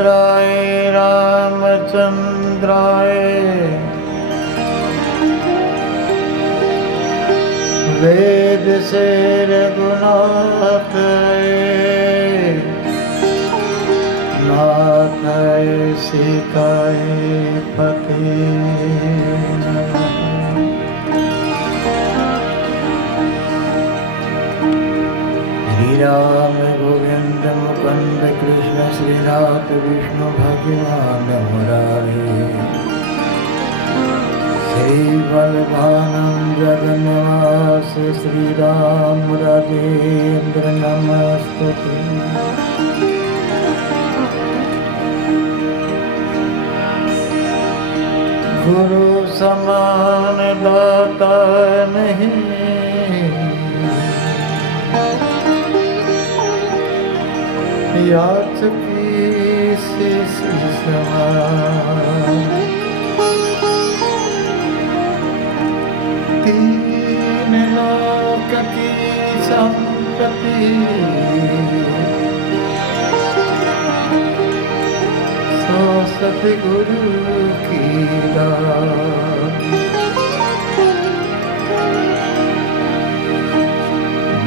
रामचंद्राय रामचंद्राय वेद से रघुनाथ नाथ सीताय पते श्री राम गोविंद मुकुंद कृष्ण श्रीनाथ विष्णु भगवान मुरारी श्री बलभानंद जगन्नाथ श्री राम राजेंद्र नमस्तुते। गुरु समान दाता नहीं याचकी शीश समान तीन लोक की संपत्ति सो सतगुरु की दात।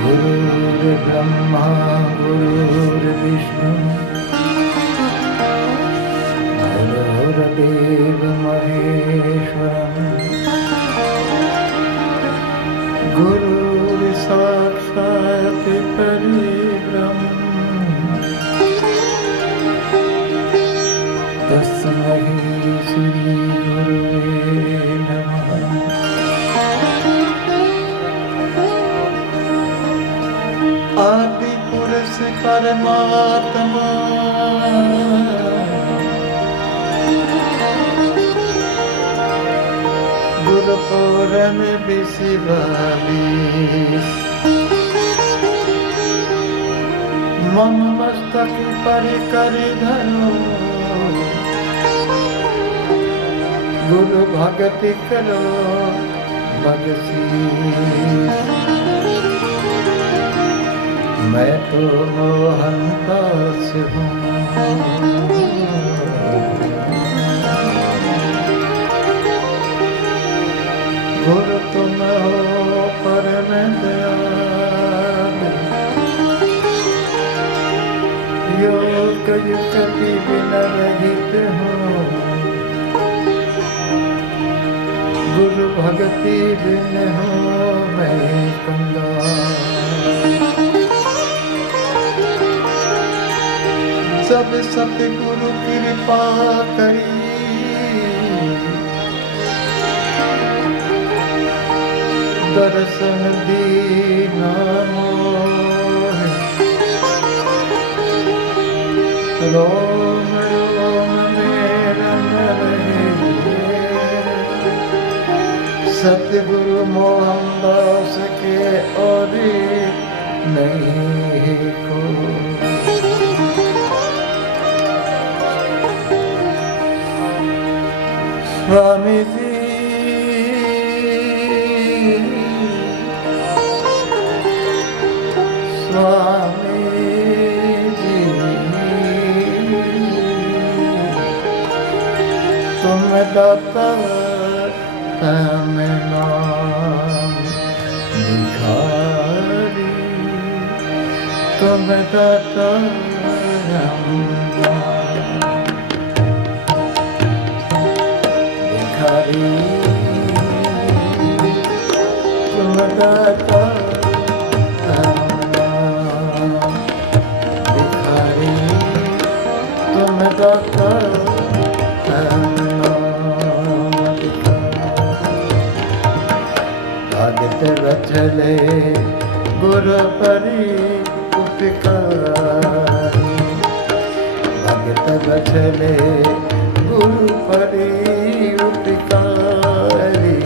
गुरुर्ब्रह्मा गुरुर्विष्णु गुरुर्देव महेश्वरम् गुरुर् साक्षात् परब्रह्म तस्मै श्री गुरुवे नमः। आदि पुरुष परमात्मा गुरु पूरन बिसिवालीस मम मस्तक पर कर धरो गुरु भगति करो भगसीस। मैं तो मोहनदास हूँ गुरु तुम हो परम दयालु योग युक्ति बिना रहित हो गुरु भक्ति बिन हो मैं कंगाल। सब सतगुरु कृपा करी दर्शन दीना मोहे रोम रोम मेरा न रहे सतगुरु मोहनदास के और नहीं को। स्वामी जी स्वामी जी तुम दाता तुम नाम भिखारी तुम दाता भिखारी तुम दाता भगत रचले गुरु परि उपकारी भगत रचले गुरु परि उपकारी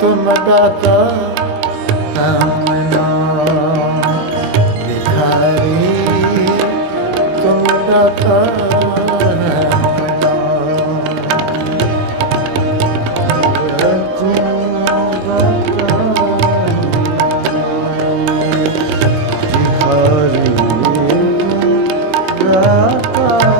तुम दाता हम नाम भिखारी तुम दाता भिखारी दाता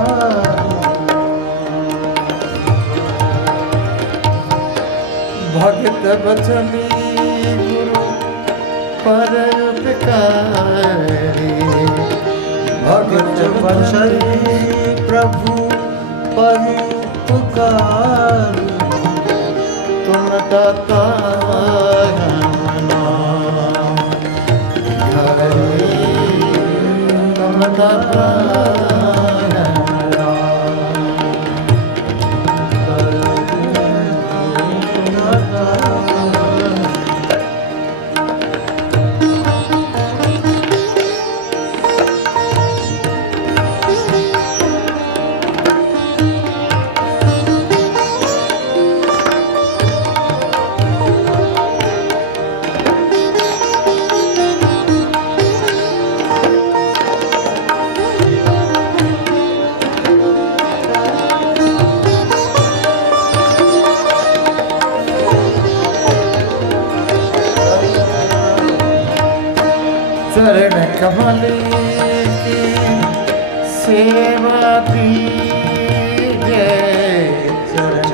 पर उपकारी, भगत वत्सल प्रभु पर उपकार। तुम दाता तुम दाता चरण कमल की सेवा दीजिए, चरण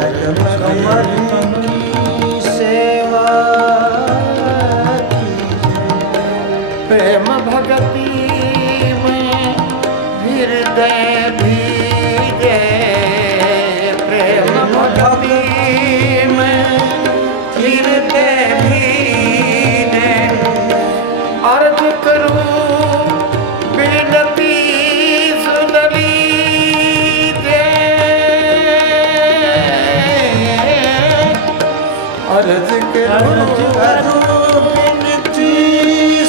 कमल की सेवा कीजिए। प्रेम भक्ति में हृदय भीजे, प्रेम भक्ति में हृदय भीजे। अर्ज करूं विनती सुन लीजिए, अर्ज करूं विनती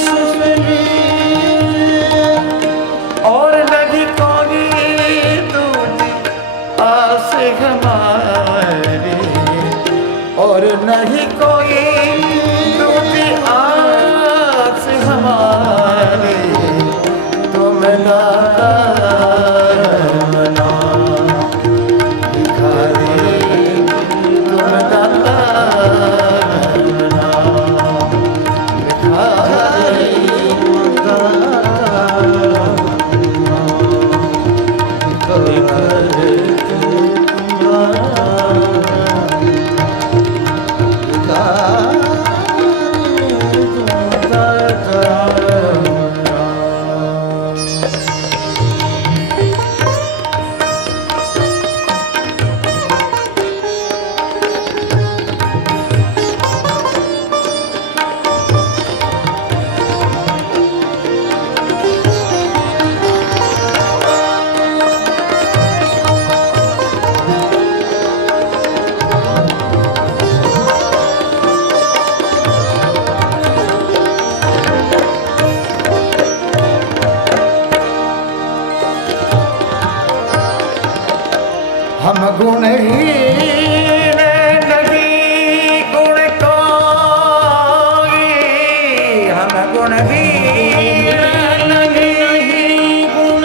सुन लीजिए। और नहीं कोई दूजी आस हमारी, और नहीं कोई दूजी आस हमारी। तुम दाता भिखारी, तुम दाता भिखारी। हम गुणहीन नहीं गुण कोई, हम गुणहीन नहीं गुण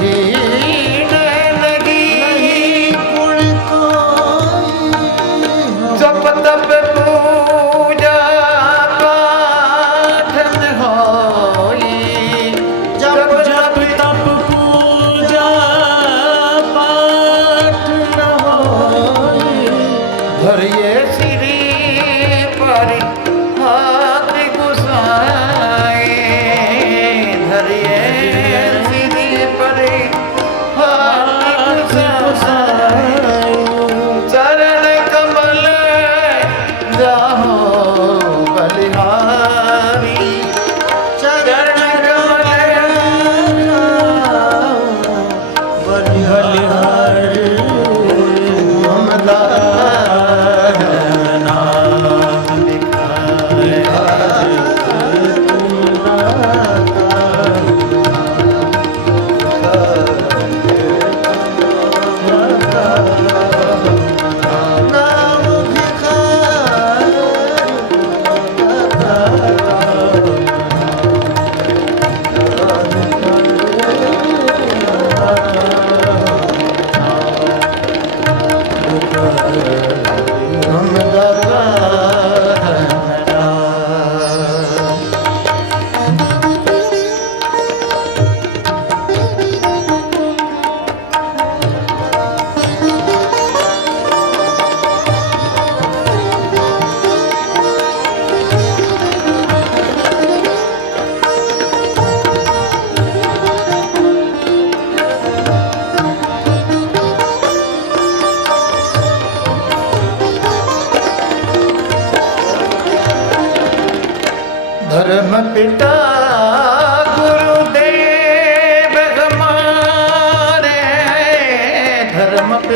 हीन नहीं गुण कोई। जब तब धरिए सिरी पर हाथ घुसाए, धरिए सिरी पर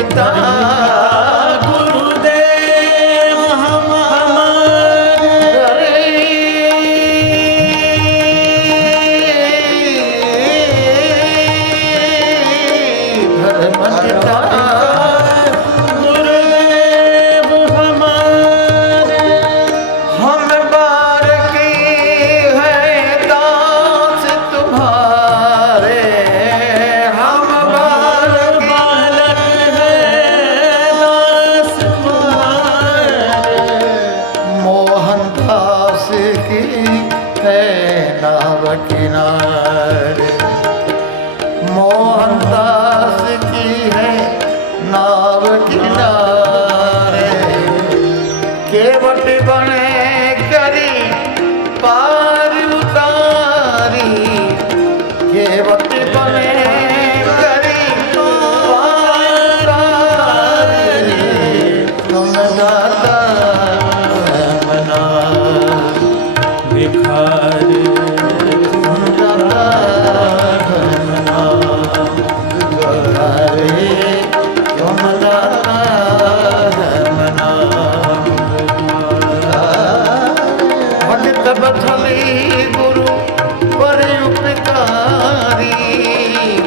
पिता गुरुदेव हमारे धर्म पिता गुरुदेव हमारे हम बार की है दास तुम्हारे हम बार की बालक है दास तुम्हारे मोहन दास की है नाव किनारे मोहन दास की है नाव किनारे केवट बने करी पार उतारी केवट बने करी पार उतारी तुम दाता मना भिखारी तुम दाता मना तुम दाता मना भक्त बथली गुरु पर उपकारी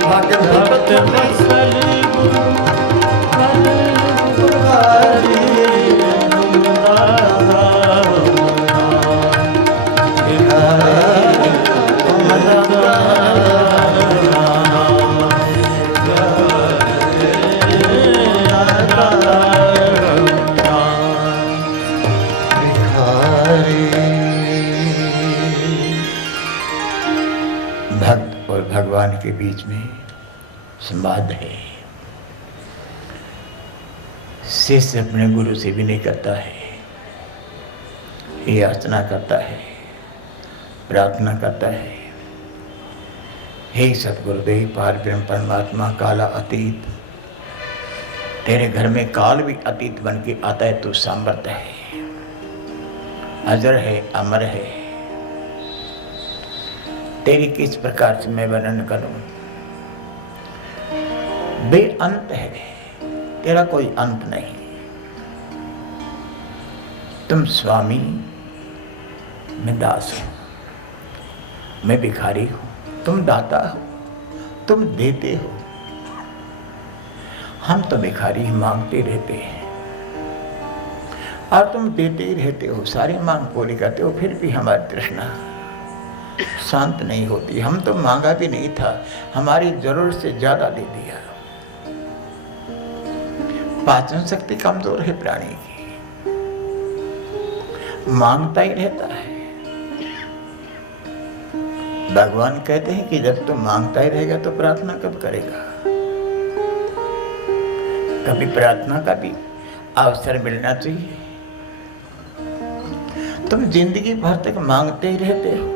भक्त भक्त बथली बसल गुरु भिखारी तुम दाता भक्त और भगवान के बीच में संवाद है। शिष्य अपने गुरु से विनय करता है, याचना करता है, प्रार्थना करता है, हे सतगुरुदेव पार ब्रह्म परमात्मा काला अतीत, तेरे घर में काल भी अतीत बन के आता है, तू सामर्थ्य है, अजर है, अमर है, तेरी किस प्रकार से मैं वर्णन करूं। बेअंत है, तेरा कोई अंत नहीं। तुम स्वामी, मैं दास हूं, मैं भिखारी हूं, तुम दाता हो, तुम देते हो। हम तो भिखारी मांगते रहते हैं और तुम देते ही रहते हो, सारी मांग पूरी करते हो, फिर भी हमारी तृष्णा शांत नहीं होती। हम तो मांगा भी नहीं था, हमारी जरूरत से ज्यादा दे दिया। पाचन शक्ति कमजोर है प्राणी की, मांगता ही रहता है। भगवान कहते हैं कि जब तुम मांगता ही रहेगा तो प्रार्थना कब करेगा। कभी प्रार्थना का भी अवसर मिलना चाहिए। तुम जिंदगी भर तक मांगते ही रहते हो।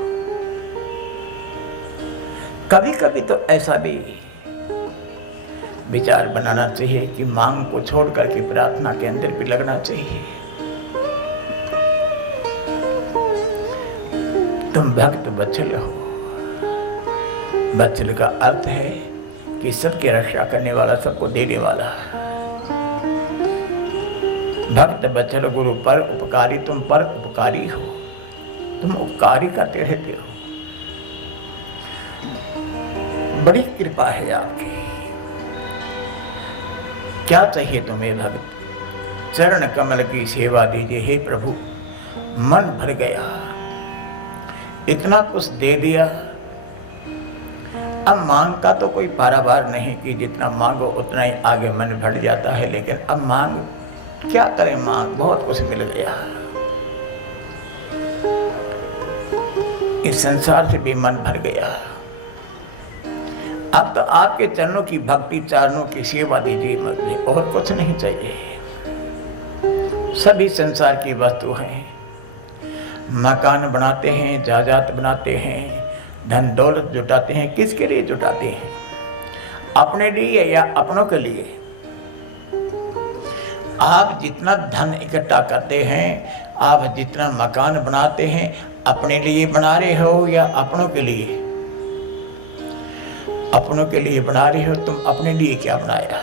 कभी कभी तो ऐसा भी विचार बनाना चाहिए कि मांग को छोड़ करके प्रार्थना के अंदर भी लगना चाहिए। तुम भक्त वत्सल हो। वत्सल का अर्थ है कि सबकी रक्षा करने वाला, सबको देने वाला। भक्त वत्सल गुरु पर उपकारी, तुम पर उपकारी हो, तुम उपकारी करते रहते हो। बड़ी कृपा है आपकी। क्या चाहिए तुम्हें भक्त? चरण कमल की सेवा दीजिए। हे प्रभु, मन भर गया, इतना कुछ दे दिया। अब मांग का तो कोई पारावार नहीं कि जितना मांगो उतना ही आगे मन भर जाता है, लेकिन अब मांग क्या करें, मांग बहुत कुछ मिल गया। इस संसार से भी मन भर गया। अब तो आपके चरणों की भक्ति, चरणों की सेवा दीजिए, मुझे और कुछ नहीं चाहिए। सभी संसार की वस्तु हैं, मकान बनाते हैं, जायदाद बनाते हैं, धन दौलत जुटाते हैं। किसके लिए जुटाते हैं? अपने लिए या अपनों के लिए? आप जितना धन इकट्ठा करते हैं, आप जितना मकान बनाते हैं, अपने लिए बना रहे हो या अपनों के लिए? अपनों के लिए बना रहे हो। तुम अपने लिए क्या बनाया?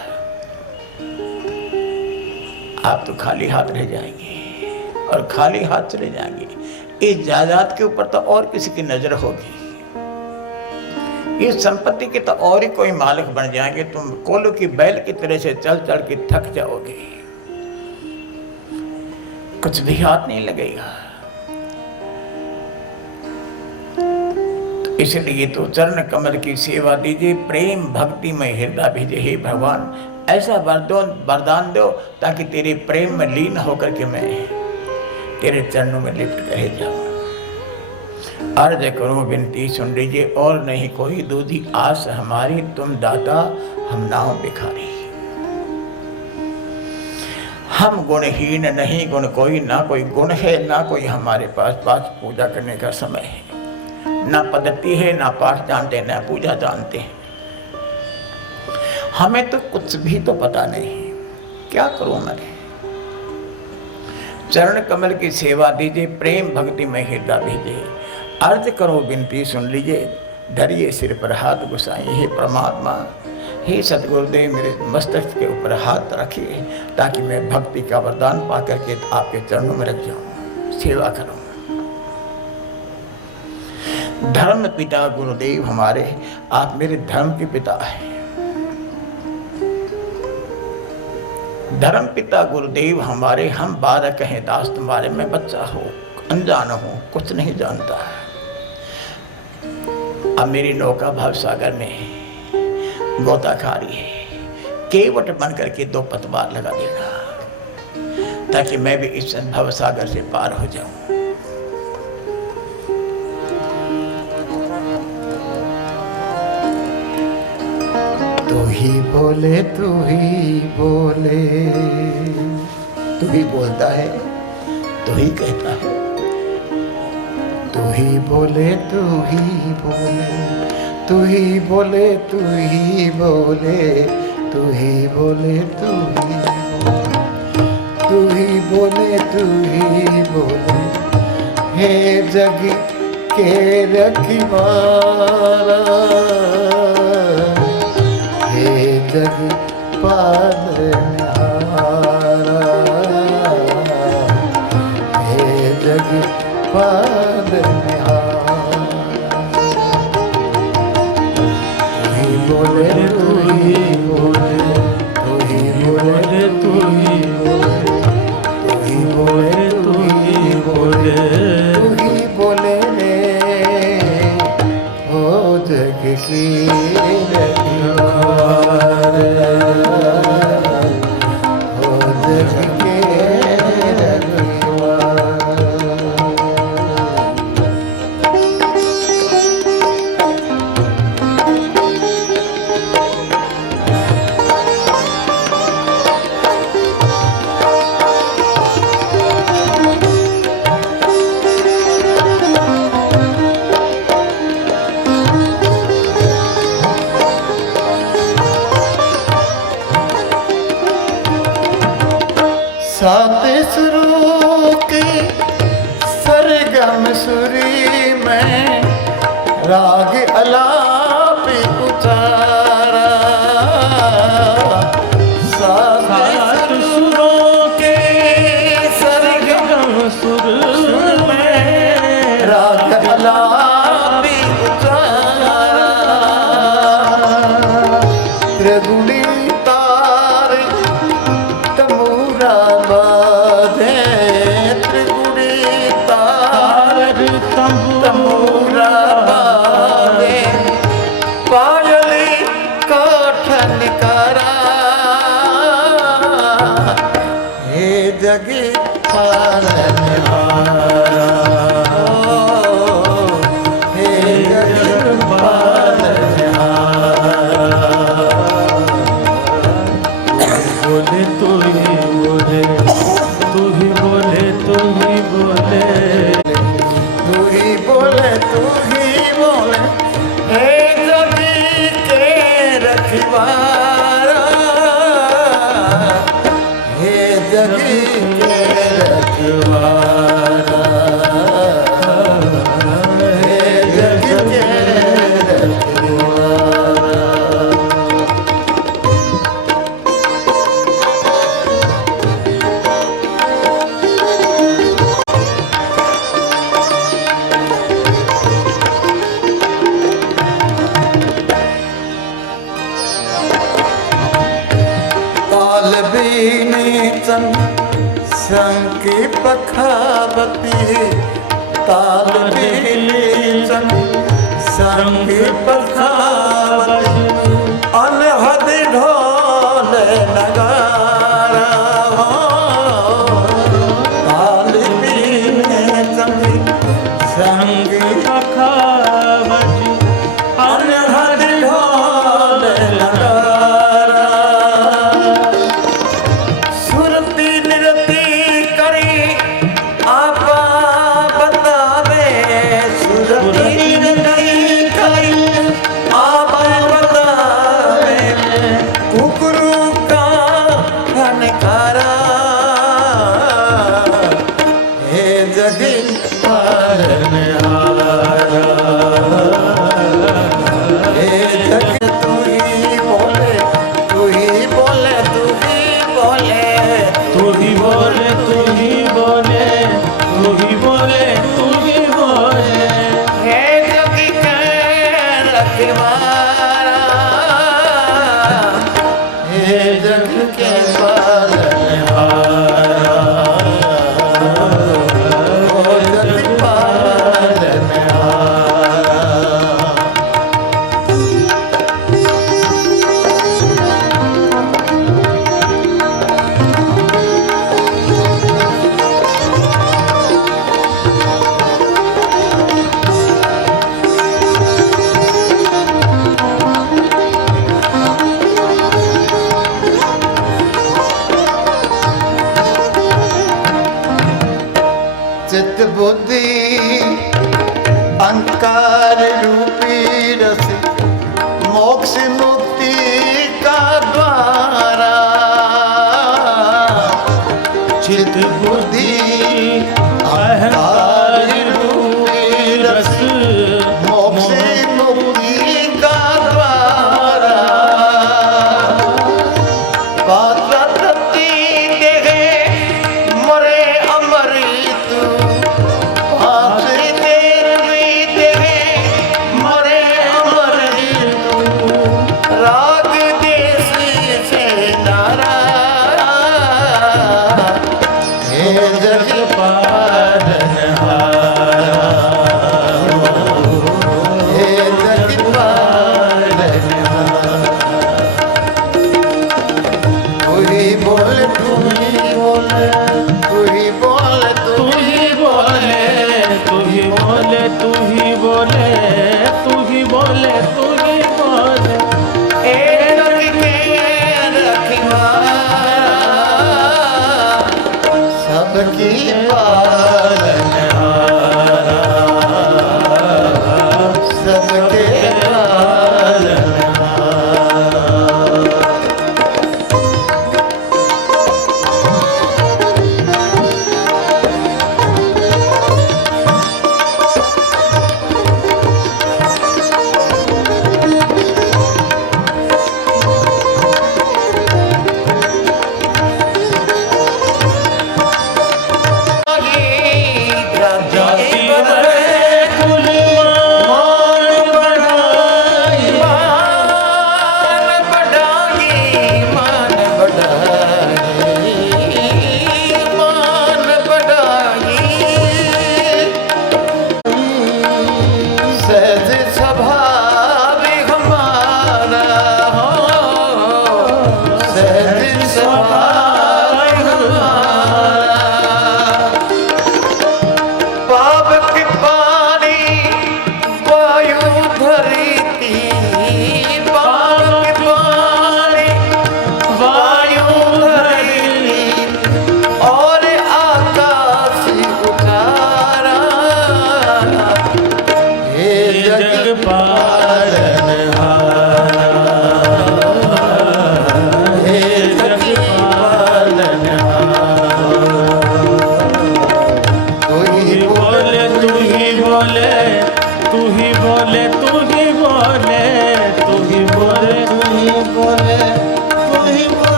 आप तो खाली हाथ रह जाएंगे और खाली हाथ चले जाएंगे। इस जायदाद के ऊपर तो और किसी की नजर होगी, इस संपत्ति के तो और ही कोई मालिक बन जाएंगे। तुम कोल्हू की बैल की तरह से चल चल के थक जाओगे, कुछ भी हाथ नहीं लगेगा। तो इसलिए तो चरण कमल की सेवा दीजिए, प्रेम भक्ति में हृदय भेजे। हे भगवान, ऐसा वरदान दो ताकि तेरे प्रेम में लीन होकर के मैं तेरे चरणों में लिप्त रह जाऊं। अर्ज करो विनती सुन लीजिए, और नहीं कोई दूधी आस हमारी, तुम दाता हम नाम भिखारी। हम गुणहीन नहीं, गुण कोई, ना कोई गुण है ना कोई हमारे पास पूजा करने का समय है, ना पद्धति है, ना पाठ जानते, ना पूजा जानते हैं। हमें तो कुछ भी तो पता नहीं, क्या करूं मैं। चरण कमल की सेवा दीजिए, प्रेम भक्ति में हृदय भेजिए। अर्ज करो विनती सुन लीजिए, धरिए सिर पर हाथ गुसाइए। हे परमात्मा, हे सतगुरुदेव, मेरे मस्तक के ऊपर हाथ रखिए ताकि मैं भक्ति का वरदान पा करके आपके चरणों में रख जाऊं, सेवा करूं। धर्म पिता गुरुदेव हमारे, आप मेरे धर्म के पिता हैं। धर्म पिता गुरुदेव हमारे, हम बालक हैं दास तुम्हारे। मैं बच्चा हूँ, अनजान हूँ, कुछ नहीं जानता। अब मेरी नौका भव सागर में गोताखारी है, केवट बन करके 2 पतवार लगा देना ताकि मैं भी इस भव सागर से पार हो जाऊं। तू ही बोले, तू ही बोले, तू ही बोलता है, तू ही कहता है। तू ही बोले, तू ही बोले, तू ही बोले, तू ही बोले, तू ही बोले, तू ही बोले, तू ही बोले, तू ही बोले। हे जग के रखवाला, हे जग पालनहारा, हे जग पालनहारा। तू ही बोले, तू ही बोले, तू ही बोले, तू ही बोले, तू ही बोले, तू ही बोले, तू ही बोले रे, ओ जग की सात सुरों के सरगम सुरी में राग अलाप उतारा। सात सुरों के सरगम सुर में राग अलाप उतारा। त्रिगुणी तमूरा बाजे पायली काठन करा। हे जगी पालनहारा, हे जगी पालनहारा। बोले तू ही बोले, तू ही बोले, तू ही बोले, तू ही बोले, तू ही बोले। हे जगी के रखवारा, हे जगी के रखवारा। ताल बीनी चंद संकी पखावती ताल बीनी चंद संगी पखावती अनहद ढोल नगारा ताल बीने संगी संगी पखावती अनहद ढोल नगारा सुरती निरती करी आपा बतावे सुरती निरती करी आपा बतावे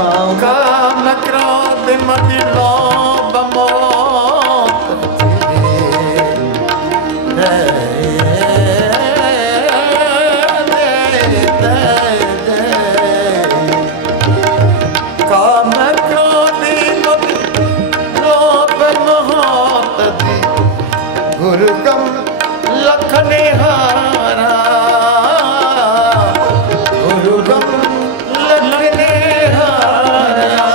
नाम काम क्रोध मद लोभ मोह काम क्रोध मद लोभ मोह गुरुगम लखने हारा गुरुगम लखने हारा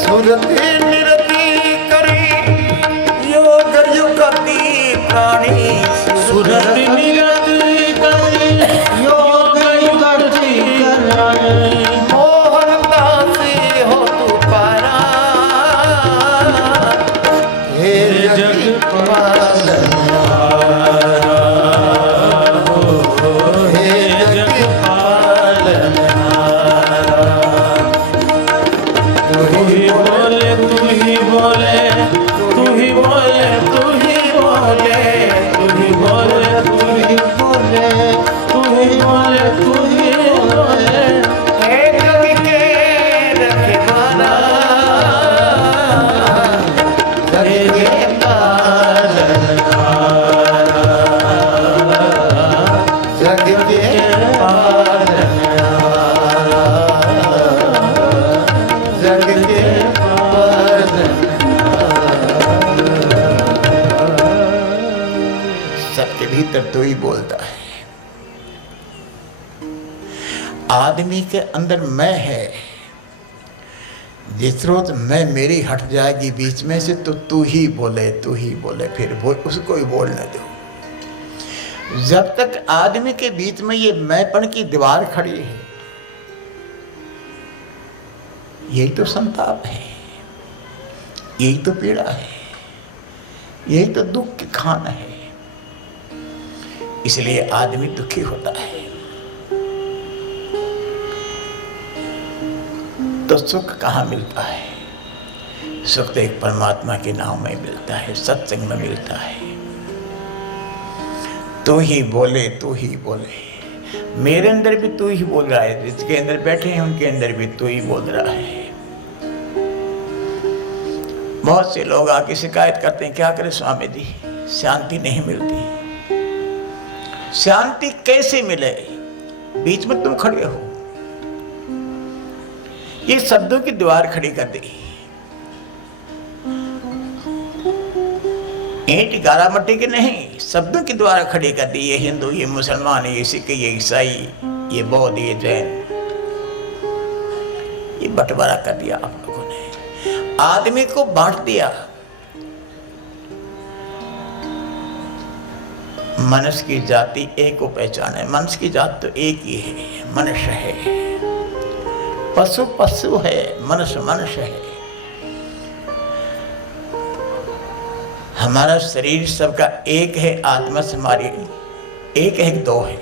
सुरति निरति करी योग युगति प्राणी सुरति निरति करी योग युगति कराई मोहन दासी हो तू पारा हे जग पालनहारा हे जग पालनहारा तू ही बोले तू ही बोले तू ही बोले तू ही बोले तू ही बोले तू ही बोले तू ही बोले तू ही बोले हे जग के रखवाला जग के पालनहारा जग के पालनहारा जग के सबके भीतर तो ही बोलता है। आदमी के अंदर मैं है, जिस रोज मैं मेरी हट जाएगी बीच में से तो तू ही बोले फिर वो उसको ही बोलने दो। जब तक आदमी के बीच में ये मैंपन की दीवार खड़ी है, यही तो संताप है, यही तो पीड़ा है, यही तो दुख की खान है। इसलिए आदमी दुखी होता है। तो सुख कहाँ मिलता है? सुख तो एक परमात्मा के नाम में मिलता है, सत्संग में मिलता है। तू ही बोले तू ही बोले। मेरे अंदर भी तू ही बोल रहा है, जिसके अंदर बैठे हैं उनके अंदर भी तू ही बोल रहा है। बहुत से लोग आके शिकायत करते हैं, क्या करें स्वामी जी, शांति नहीं मिलती। शांति कैसे मिले? बीच में तुम खड़े हो, ये शब्दों की दीवार खड़ी कर दी। ईंट गारा मट्टी की नहीं, शब्दों की द्वारा खड़ी कर दी। ये हिंदू, ये मुसलमान, ये सिख, ये ईसाई, ये बौद्ध, ये जैन, ये बंटवारा कर दिया आप लोगों ने, आदमी को बांट दिया। मनुष्य की जाति एक को पहचान है। मनुष्य की जात तो एक ही है, मनुष्य है। पशु पशु है, मनुष्य मनुष्य है। हमारा शरीर सबका एक है, आत्मा से हमारी एक है, दो है।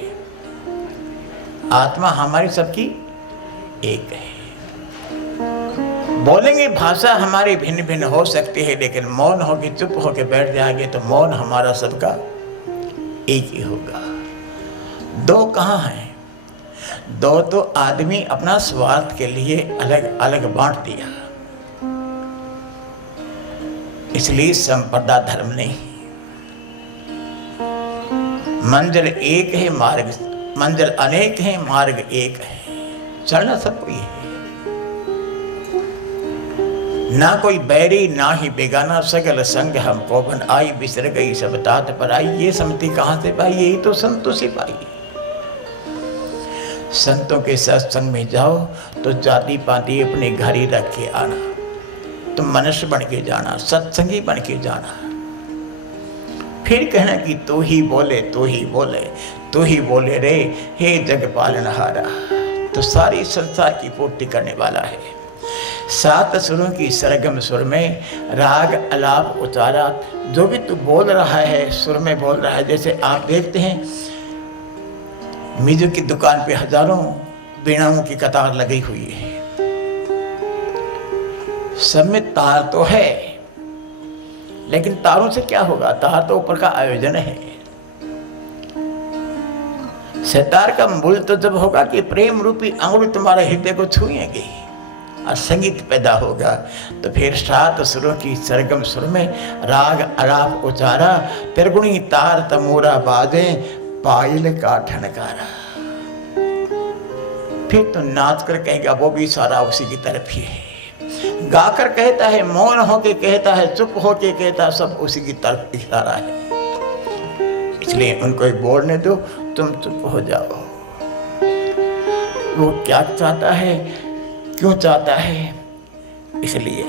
आत्मा हमारी सबकी एक है। बोलेंगे भाषा हमारी भिन्न भिन्न हो सकती है, लेकिन मौन होके चुप होके बैठ जाएंगे तो मौन हमारा सबका एक ही होगा। दो कहाँ हैं? दो तो आदमी अपना स्वार्थ के लिए अलग अलग बांट दिया, इसलिए संप्रदाय धर्म नहीं। मंजिल एक है, मार्ग मंजिल अनेक है, मार्ग एक है। चलना सबको ही है, ना कोई बैरी ना ही बेगाना। सगल संग हमको बन आई, बिसर गई सब तात पर आई। ये सम्मति कहाँ से पाई? यही तो संतों से पाई। संतों के सत्संग में जाओ तो जाति पाति अपने घर ही रख के आना, तुम मनुष्य बन के जाना, सत्संगी बन के जाना। फिर कहना कि तू ही बोले तू ही बोले तू ही बोले रे, हे जग पालनहारा। तो सारी संसार की पूर्ति करने वाला है। सात सुरों की सरगम सुर में राग अलाप उतारा, जो भी तू बोल रहा है सुर में बोल रहा है। जैसे आप देखते हैं म्यूजिक की दुकान पे हजारों वीणाओं की कतार लगी हुई है, सब में तार तो है, लेकिन तारों से क्या होगा? तार तो ऊपर का आयोजन है। सितार का मूल तो जब होगा कि प्रेम रूपी अंगुली तुम्हारे हृदय को छुएंगे और संगीत पैदा होगा। तो फिर 7 सुरों की सरगम सुर में राग आलाप उचारा, त्रिगुणी तार तमोरा बाजे, पायल का ठनकारा। फिर तो नाच कर कहेगा वो भी सारा उसी की तरफ ही है। गाकर कहता है, मौन होके कहता है, चुप होके कहता है, सब उसी की तरफ इशारा है। इसलिए उनको एक बोलने दो, तुम चुप हो जाओ। वो क्या चाहता है, क्यों चाहता है, इसलिए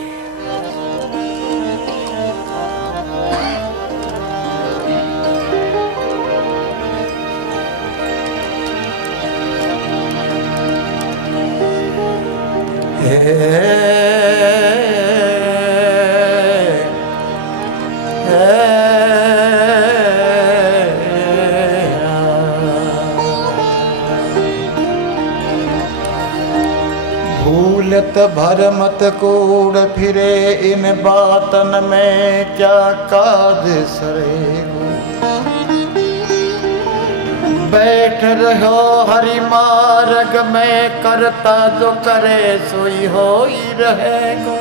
भूलत भरमत कूड़ फिरे, इन बातन में क्या काज सरे हो। बैठ रहो हरि मार्ग में, करता जो करे सोई हो ही रहेगो।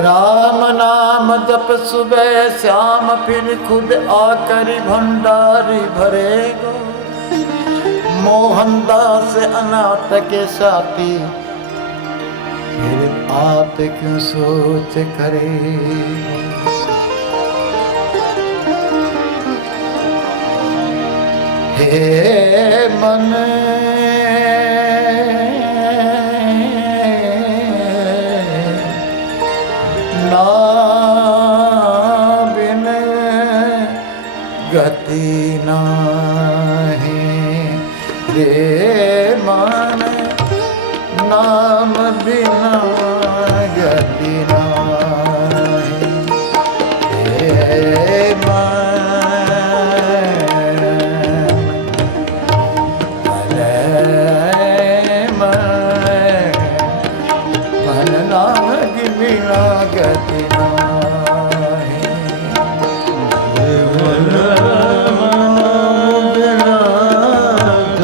राम नाम जप सुबह श्याम, फिर खुद आकर भंडारी भरेगो। मोहनदास अनाथ के साथी, फिर आप क्यों सोच करे। हे मन ना बिन गति नाही, रे मन नाम बिना गति नाही। हे मन नाम की बिना गति नाही। हे मन बिना गति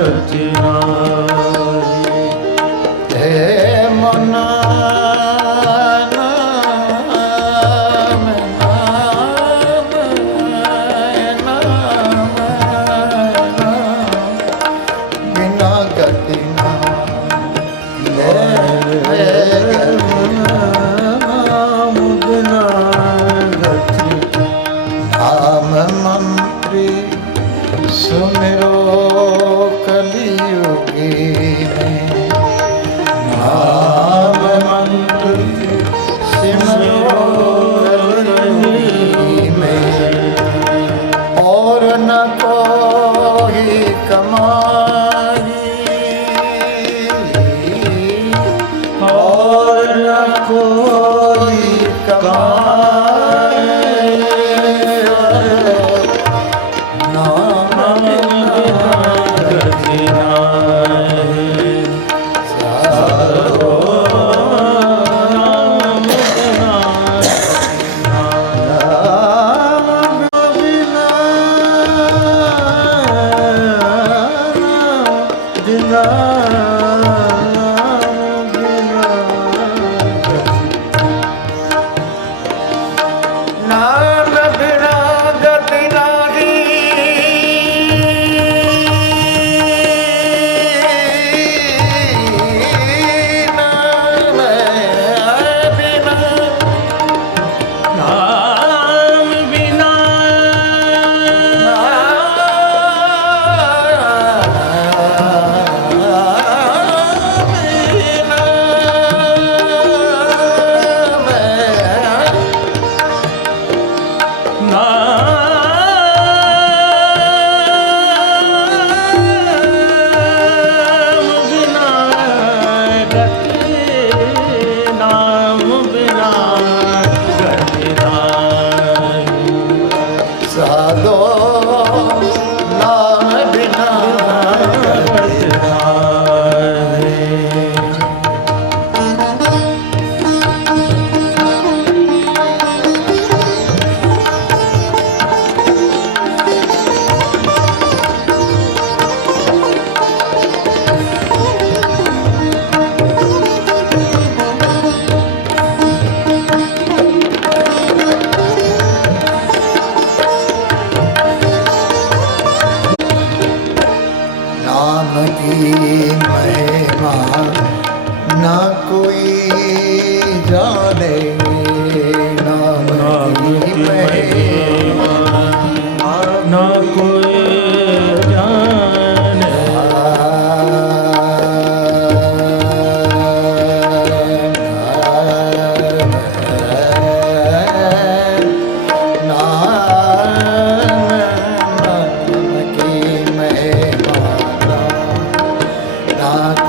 मंत्री सुमिरो कलियुगी में। नाम मंत्री सुमिरो कलियुगी में, और न कोई कमाई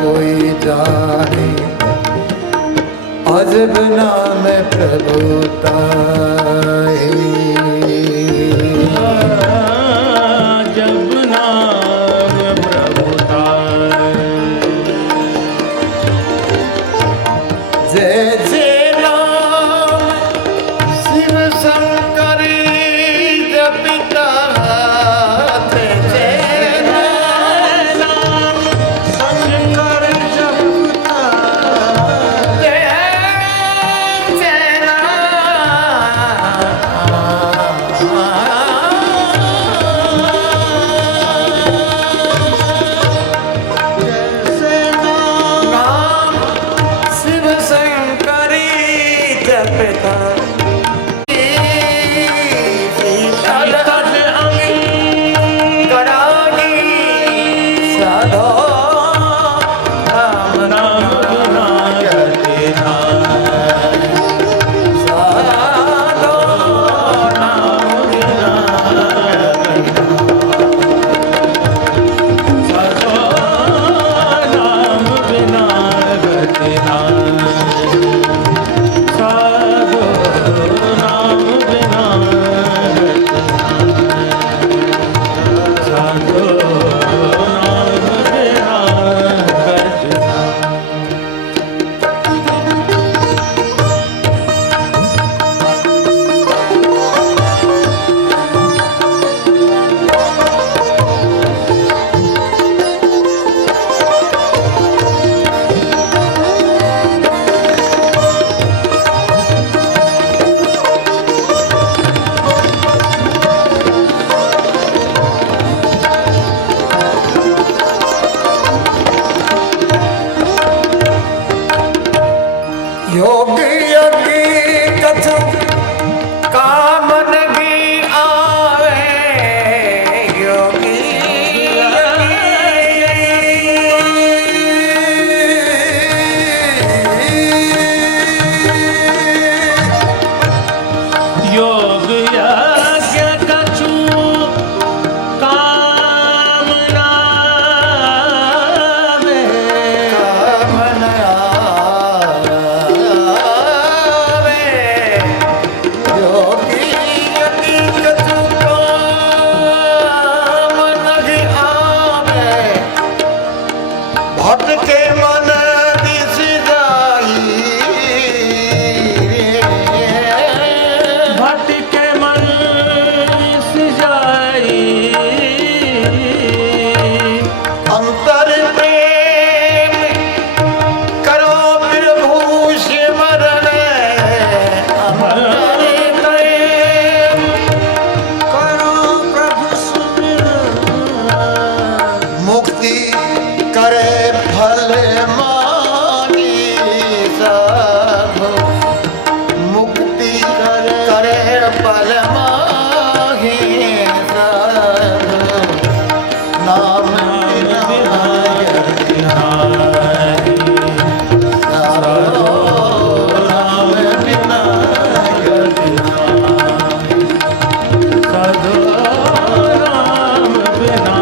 कोई जाने, अजब नाम प्रभुता है। जब नाम प्रभुता जय जय नाम शिव शंकरी जपिता, जय जय नाम शंकर जपिता, जय जय नाम शिव शंकरी जपिता, शीतल करागी साधो राम नाम बिना गति नाय, साधो नाम बिना गति नाम बिना गति नाय, साधो नाम बिना गति नाय, साधो नाम बिना गति नाय। योगी योगी कछु कामन की आवे, योगी योग यज्ञ कछु कामना में, कामन आवे, योगी योगी कछु कामन की आवे, भटके मन दिस जाई, भटके मन सिजाई, अंतर प्रेम करो प्रभु सिमरन, अंतर प्रेम करो प्रभु सिमरन, मुक्ति करे फल मानी सब, मुक्ति करे फल माही सब, नाम बिना गति नाय, सारो नाम बिना गति नाय, साधो नाम बिना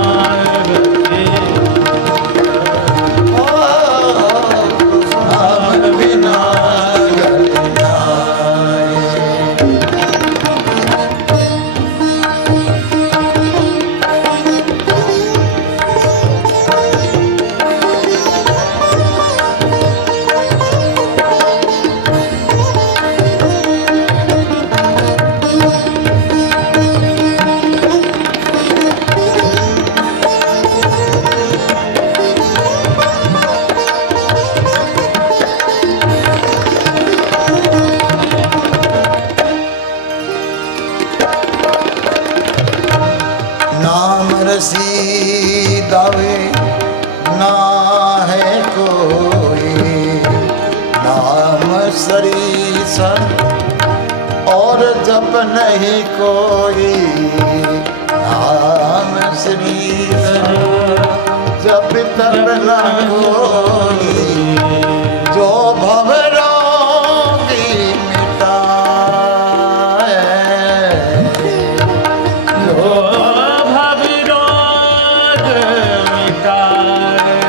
गति नाम बिना गति नाय। नाम रसी दावे ना है कोई, नाम सरीसा और जप नहीं कोई, नाम श्रीधर जप तप न कोई, जो भवरोगी मिटाए, जो भवरोग मिटाए,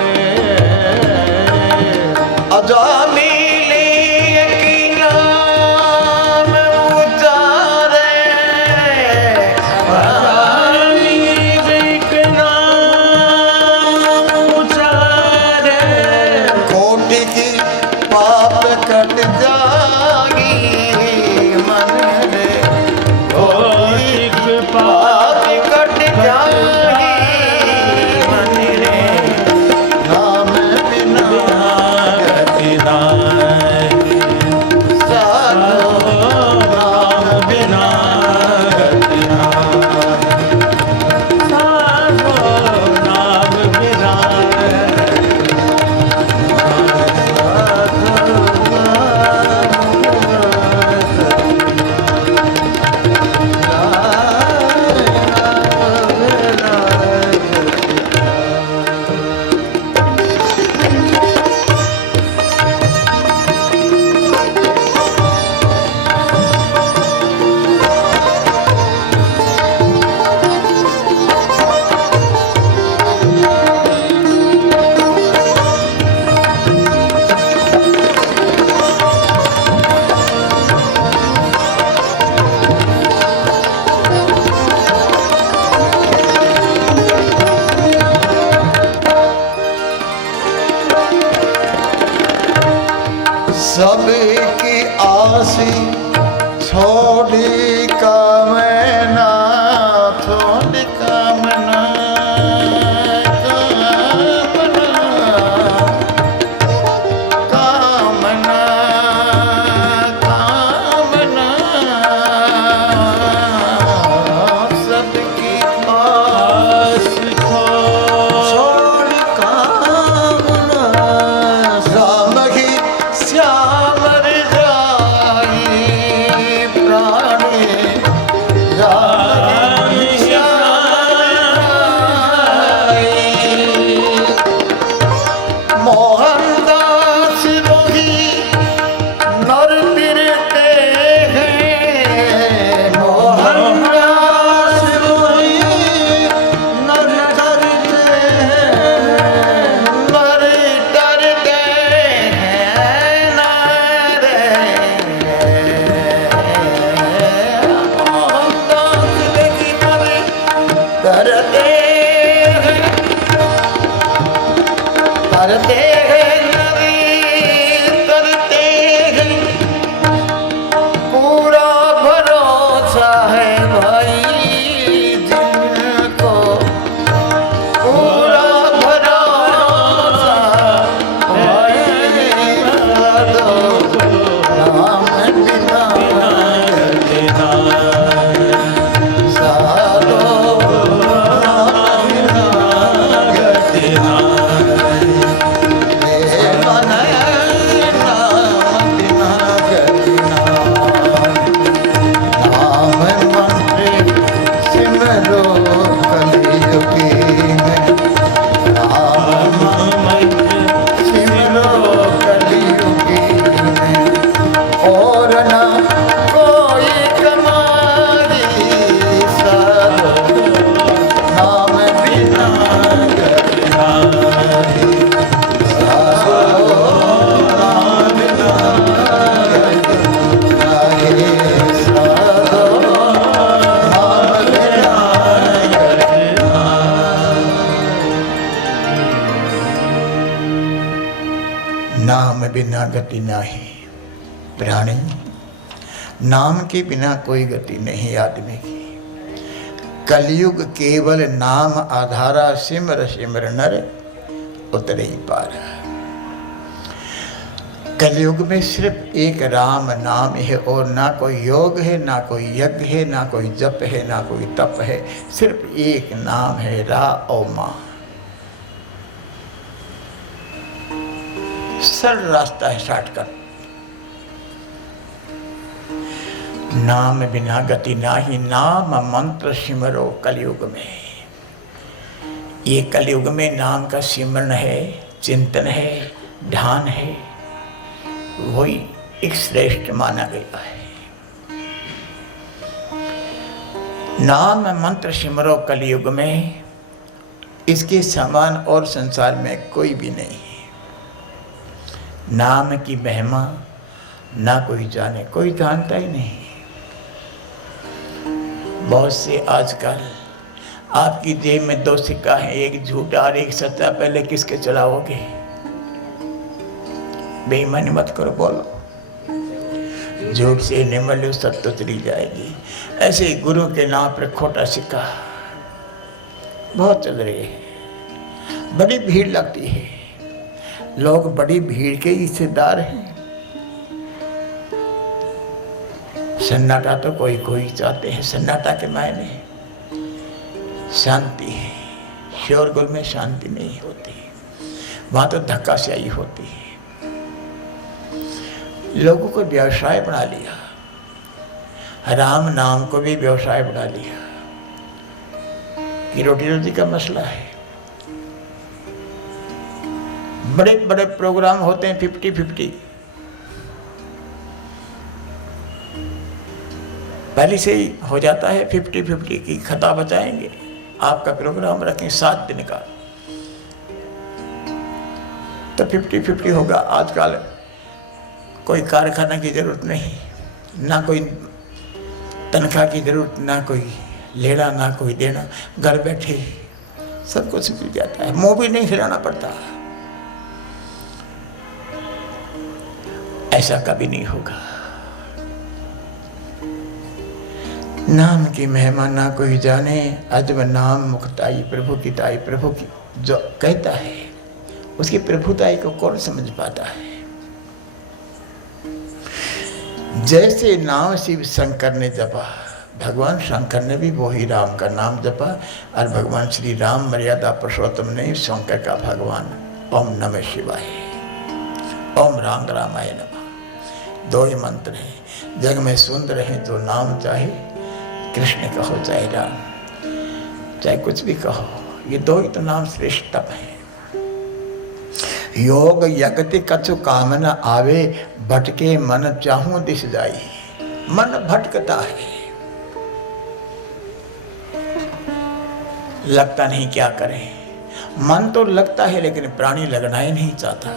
सबकी आसी छोड़ी कामना, छोड़ी कामना, कामना, कामना, कामना, सबकी आस छोड़ी कामना, राम ही श्याम जाई प्राणी, राम ही श्याम जाई। मोहनदास रोही नर बिरते हैं, मोहनदास रोही नर डरते हैं, नर डरते हैं, नर मोहनदास रोही नर डरते हैं, तरते हैं नदी, तरते हैं, पूरा भरोसा है भाई जिनको, पूरा भरोसा भाई दो, राम बिना साधो, राम बिना और न कोई कमाई साधो, नाम बिना गति साधो, नाम बिना गति साधो, नाम बिना नाम बिना गति नाही प्राणी, नाम के बिना कोई गति नहीं आदमी की। कलयुग केवल नाम आधारा, सिमर सिमर नर उतरे पार। कलयुग में सिर्फ एक राम नाम है और ना कोई योग है, ना कोई यज्ञ है, ना कोई जप है, ना कोई तप है, सिर्फ एक नाम है, रा और माँ। सरल रास्ता है, शॉर्टकट। नाम बिना गति नाही, नाम मंत्र सिमरो कलयुग में। ये कलयुग में नाम का सिमरन है, चिंतन है, ध्यान है, वही एक श्रेष्ठ माना गया है। नाम मंत्र सिमरो कलयुग में, इसके समान और संसार में कोई भी नहीं है। नाम की महिमा ना कोई जाने, कोई जानता ही नहीं। बहुत से आजकल आपकी जेब में दो सिक्का है, एक झूठा और एक सच्चा, पहले किसके चलाओगे? बेईमानी मत करो, बोलो। झूठ से निमल सत्य चली जाएगी। ऐसे ही गुरु के नाम पर खोटा सिक्का बहुत चल रही है, बड़ी भीड़ लगती है, लोग बड़ी भीड़ के हिस्सेदार हैं। सन्नाटा तो कोई कोई चाहते हैं, सन्नाटा के मायने शांति है, शोरगुल में शांति नहीं होती, वहां तो धक्काशाही होती है। लोगों को व्यवसाय बना लिया, राम नाम को भी व्यवसाय बना लिया कि रोटी रोटी का मसला है। बड़े बड़े प्रोग्राम होते हैं 50-50, पहले से ही हो जाता है 50-50 की खता बचाएंगे, आपका प्रोग्राम रखें 7 दिन का तो 50-50 होगा। आजकल कोई कारखाना की जरूरत नहीं, ना कोई तनख्वाह की जरूरत, ना कोई लेना ना कोई देना, घर बैठे सब कुछ मिल जाता है, मुंह भी नहीं हिलाना पड़ता। ऐसा कभी नहीं होगा। नाम की महिमा ना कोई जाने, अजब नाम मुक्ताई प्रभु की ताई। प्रभु की जो कहता है उसकी प्रभुताई को कौन समझ पाता है। जैसे नाम शिव शंकर ने जपा, भगवान शंकर ने भी वही राम का नाम जपा, और भगवान श्री राम मर्यादा पुरुषोत्तम ने शंकर का भगवान ओम नमः शिवाय, ओम राम रामाय नमः। दो ही मंत्र हैं, जग में सुंदर हैं जो नाम चाहे, कृष्ण कहो चाहे राम, चाहे कुछ भी कहो, ये दो ही तो नाम श्रेष्ठतम है। योग यगति कछु कामना आवे, भटके मन चाहूं दिस जाई। मन भटकता है, लगता नहीं क्या करें। मन तो लगता है लेकिन प्राणी लगना ही नहीं चाहता।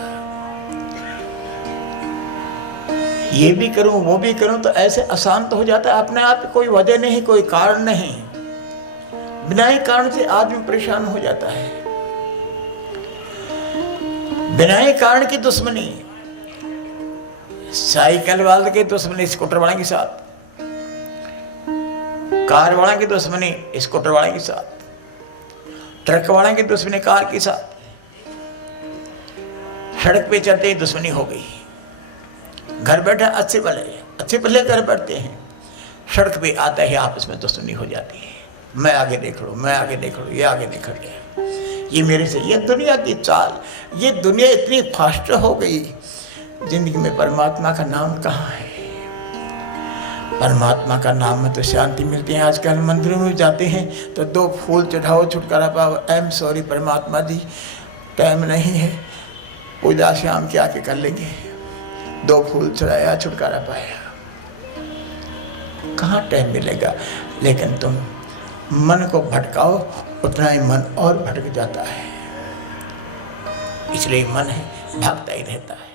ये भी करूं वो भी करूं तो ऐसे अशांत हो जाता है अपने आप। कोई वजह नहीं, कोई कारण नहीं, बिना ही कारण से आदमी परेशान हो जाता है। बिना ही कारण की दुश्मनी, साइकिल वाले की दुश्मनी स्कूटर वाले के साथ, कार वाले की दुश्मनी स्कूटर वाले के साथ, ट्रक वाले की दुश्मनी कार के साथ, सड़क पे चलते ही दुश्मनी हो गई। घर बैठे अच्छे भले घर बैठते हैं, सड़क पे आता है आपस में दुश्मनी हो जाती है। मैं आगे देख लूं, मैं आगे देख लूं, ये आगे निकल गया, ये मेरे से। ये दुनिया की चाल, ये दुनिया इतनी फास्ट हो गई, जिंदगी में परमात्मा का नाम कहाँ है। परमात्मा का नाम में तो शांति मिलती है। आजकल मंदिरों में जाते हैं तो 2 फूल चढ़ाओ, छुटकारा पाओ। आई एम सॉरी परमात्मा जी, टाइम नहीं है, पूजा शाम के आके कर लेंगे। 2 फूल चढ़ाया, छुटकारा पाया, कहाँ टाइम मिलेगा। लेकिन तुम मन को भटकाओ, उतना ही मन और भटक जाता है। इसलिए मन है भागता ही रहता है।